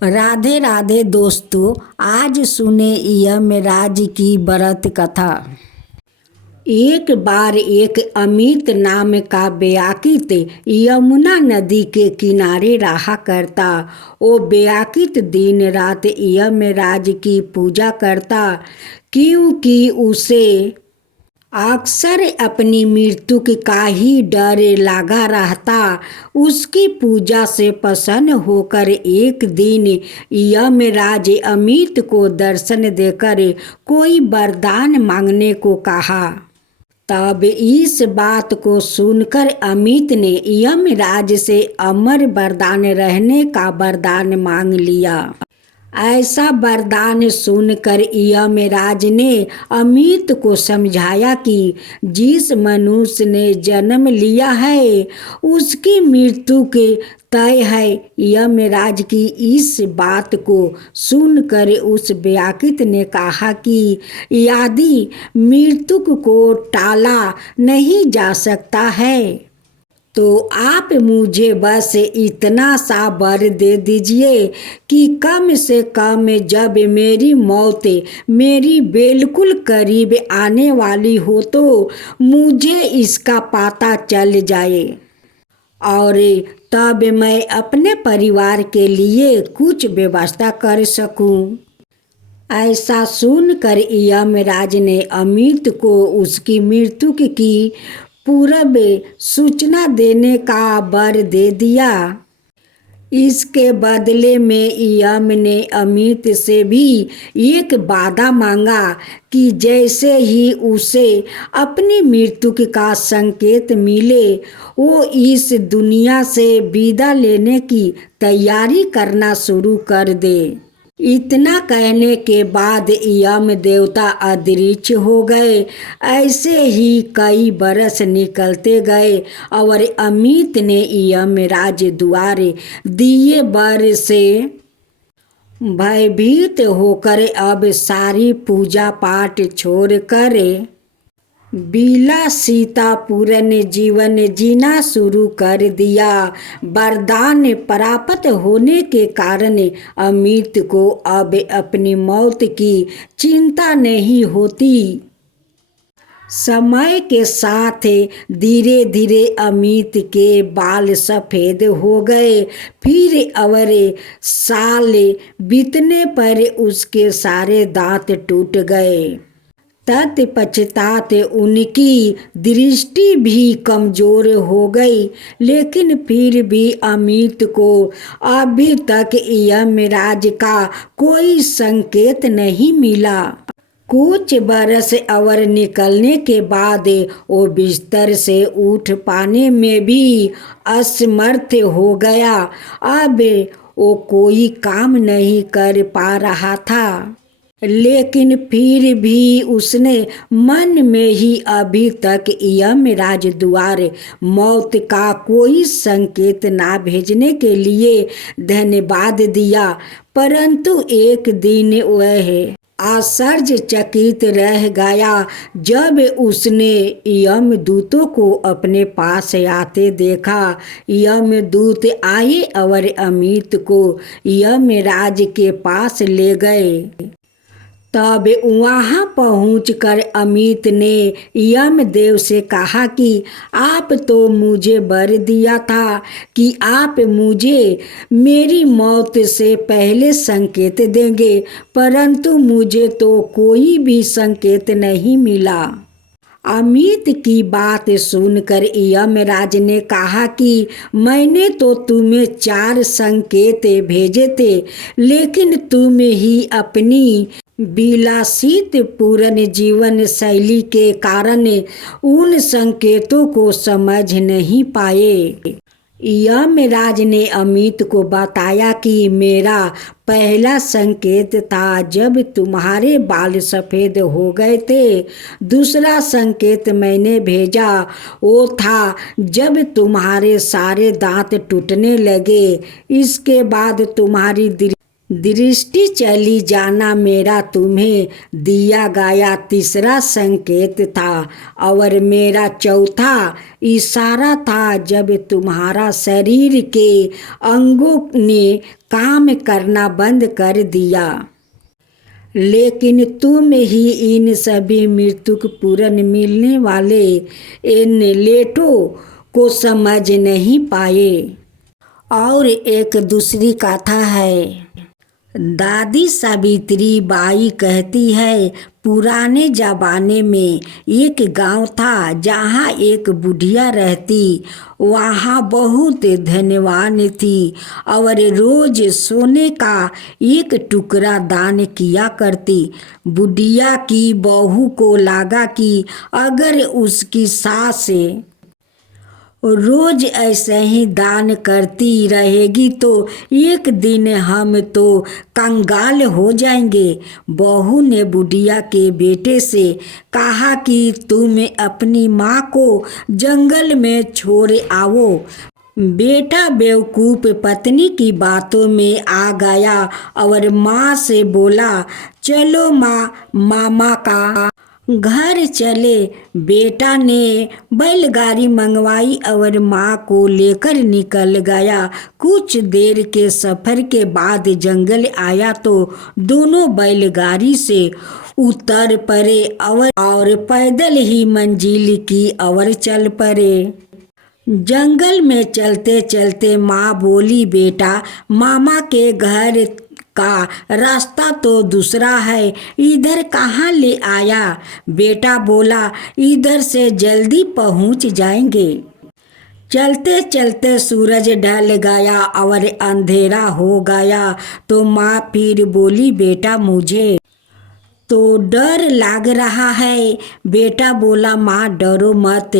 राधे राधे दोस्तों, आज सुने यमराज की व्रत कथा। एक बार एक अमित नाम का व्याकित यमुना नदी के किनारे रहा करता। वो व्याकित दिन रात यमराज की पूजा करता, क्योंकि उसे अक्सर अपनी मृत्यु का ही डर लगा रहता। उसकी पूजा से प्रसन्न होकर एक दिन यमराज अमित को दर्शन देकर कोई वरदान मांगने को कहा। तब इस बात को सुनकर अमित ने यमराज से अमर वरदान रहने का वरदान मांग लिया। ऐसा वरदान सुनकर यमराज ने अमित को समझाया कि जिस मनुष्य ने जन्म लिया है उसकी मृत्यु के तय है। यमराज की इस बात को सुनकर उस व्याकित ने कहा कि यदि मृत्यु को टाला नहीं जा सकता है तो आप मुझे बस इतना सा वर दे दीजिए कि कम से कम जब मेरी मौत मेरी बिल्कुल करीब आने वाली हो तो मुझे इसका पता चल जाए और तब मैं अपने परिवार के लिए कुछ व्यवस्था कर सकूं। ऐसा सुनकर यमराज ने अमित को उसकी मृत्यु की पूर्व सूचना देने का वर दे दिया। इसके बदले में यम ने अमित से भी एक वादा मांगा कि जैसे ही उसे अपनी मृत्यु का संकेत मिले वो इस दुनिया से विदा लेने की तैयारी करना शुरू कर दे। इतना कहने के बाद यम देवता अदृश्य हो गए। ऐसे ही कई बरस निकलते गए और अमित ने यमराज द्वारे दिए वर से भयभीत होकर अब सारी पूजा पाठ छोड़कर विलासितापूर्ण जीवन जीना शुरू कर दिया। वरदान प्राप्त होने के कारण अमित को अब अपनी मौत की चिंता नहीं होती। समय के साथ धीरे धीरे अमित के बाल सफ़ेद हो गए। फिर और साल बीतने पर उसके सारे दांत टूट गए। तत्पश्चात उनकी दृष्टि भी कमजोर हो गई, लेकिन फिर भी अमित को अभी तक यमराज का कोई संकेत नहीं मिला। कुछ बरस और निकलने के बाद वो बिस्तर से उठ पाने में भी असमर्थ हो गया। अब वो कोई काम नहीं कर पा रहा था, लेकिन फिर भी उसने मन में ही अभी तक यमराज द्वारे मौत का कोई संकेत ना भेजने के लिए धन्यवाद दिया। परंतु एक दिन वह आश्चर्यचकित रह गया जब उसने यमदूतों को अपने पास आते देखा। यमदूत आए और अमित को यमराज के पास ले गए। तब वहाँ पहुंचकर अमित ने यमदेव से कहा कि आप तो मुझे वर दिया था कि आप मुझे मेरी मौत से पहले संकेत देंगे, परंतु मुझे तो कोई भी संकेत नहीं मिला। अमित की बात सुनकर यमराज ने कहा कि मैंने तो तुम्हें 4 संकेत भेजे थे, लेकिन तुम ही अपनी विलासित पूर्ण जीवन शैली के कारण उन संकेतों को समझ नहीं पाए। यमराज ने अमित को बताया कि मेरा पहला संकेत था जब तुम्हारे बाल सफ़ेद हो गए थे। दूसरा संकेत मैंने भेजा वो था जब तुम्हारे सारे दांत टूटने लगे। इसके बाद तुम्हारी दृष्टि चली जाना मेरा तुम्हें दिया गया तीसरा संकेत था, और मेरा चौथा इशारा था जब तुम्हारा शरीर के अंगों ने काम करना बंद कर दिया। लेकिन तुम ही इन सभी मृत्यु पूर्ण मिलने वाले इन लेटों को समझ नहीं पाए। और एक दूसरी कथा है। दादी सावित्री बाई कहती है, पुराने जमाने में एक गांव था जहां एक बुढ़िया रहती। वहां बहुत धनवान थी और रोज सोने का एक टुकड़ा दान किया करती। बुढ़िया की बहू को लगा कि अगर उसकी सास रोज ऐसे ही दान करती रहेगी तो एक दिन हम तो कंगाल हो जाएंगे। बहू ने बुढ़िया के बेटे से कहा कि तुम अपनी माँ को जंगल में छोड़ आओ। बेटा बेवकूफ पत्नी की बातों में आ गया और माँ से बोला, चलो माँ, मामा का घर चले। बेटा ने बैलगाड़ी मंगवाई और माँ को लेकर निकल गया। कुछ देर के सफर के बाद जंगल आया तो दोनों बैलगाड़ी से उतर पड़े और पैदल ही मंजिल की ओर चल पड़े। जंगल में चलते चलते माँ बोली, बेटा, मामा के घर का रास्ता तो दूसरा है, इधर कहाँ ले आया? बेटा बोला, इधर से जल्दी पहुँच जाएंगे। चलते चलते सूरज ढल गया और अंधेरा हो गया तो माँ फिर बोली, बेटा, मुझे तो डर लग रहा है। बेटा बोला, माँ डरो मत,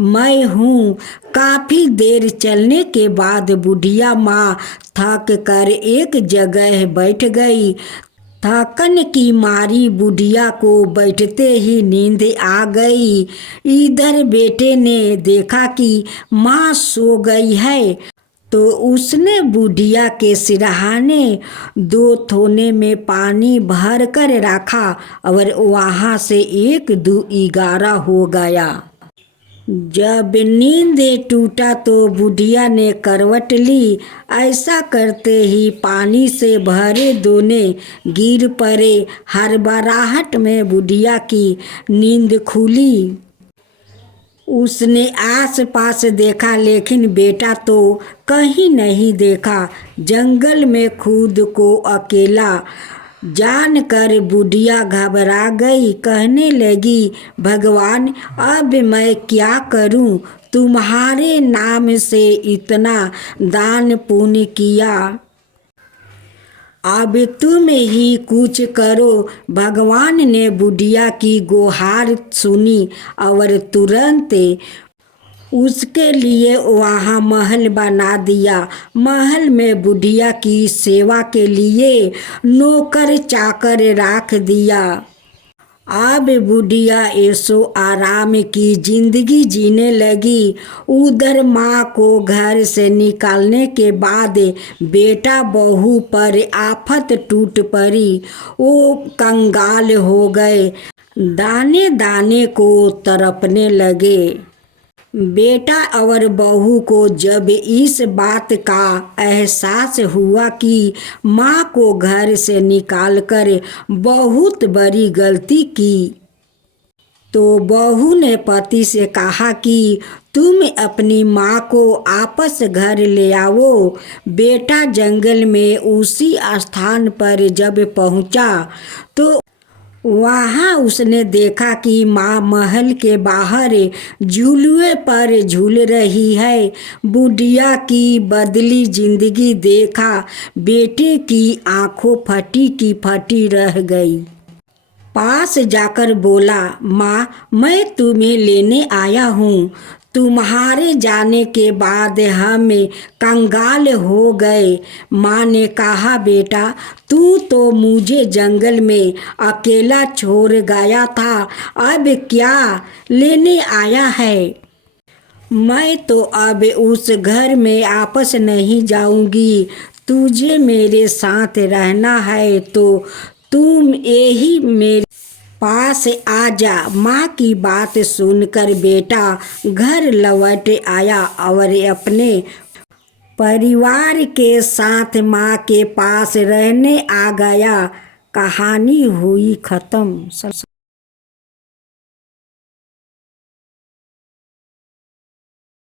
मैं हूँ। काफ़ी देर चलने के बाद बुढ़िया माँ थक कर एक जगह बैठ गई। थकन की मारी बुढ़िया को बैठते ही नींद आ गई। इधर बेटे ने देखा कि माँ सो गई है तो उसने बुढ़िया के सिरहाने 2 थोने में पानी भर कर रखा और वहाँ से 1-2-11 हो गया। जब नींद टूटा तो बुढ़िया ने करवट ली। ऐसा करते ही पानी से भरे दोने गिर पड़े। हड़बड़ाहट में बुढ़िया की नींद खुली। उसने आस पास देखा लेकिन बेटा तो कहीं नहीं देखा। जंगल में खुद को अकेला जानकर बुढ़िया घबरा गई। कहने लगी, भगवान, अब मैं क्या करूं? तुम्हारे नाम से इतना दान पुण्य किया, अब तुम ही कुछ करो। भगवान ने बुढ़िया की गुहार सुनी और तुरंत उसके लिए वहाँ महल बना दिया। महल में बुढ़िया की सेवा के लिए नौकर चाकर रख दिया। अब बुढ़िया ऐशो आराम की जिंदगी जीने लगी। उधर माँ को घर से निकालने के बाद बेटा बहू पर आफत टूट पड़ी। वो कंगाल हो गए, दाने दाने को तड़पने लगे। बेटा और बहू को जब इस बात का एहसास हुआ कि माँ को घर से निकालकर बहुत बड़ी गलती की तो बहू ने पति से कहा कि तुम अपनी माँ को वापस घर ले आओ। बेटा जंगल में उसी स्थान पर जब पहुँचा तो वहाँ उसने देखा कि माँ महल के बाहर झूलुए पर झूल रही है। बुढ़िया की बदली जिंदगी देखा बेटे की आंखों फटी की फटी रह गई। पास जाकर बोला, माँ, मैं तुम्हें लेने आया हूँ। तुम्हारे जाने के बाद हम कंगाल हो गए। माँ ने कहा, बेटा, तू तो मुझे जंगल में अकेला छोड़ गया था, अब क्या लेने आया है? मैं तो अब उस घर में वापस नहीं जाऊंगी। तुझे मेरे साथ रहना है तो तुम यही मेरे पास आ जा। माँ की बात सुनकर बेटा घर लौट आया और अपने परिवार के साथ माँ के पास रहने आ गया। कहानी हुई खत्म।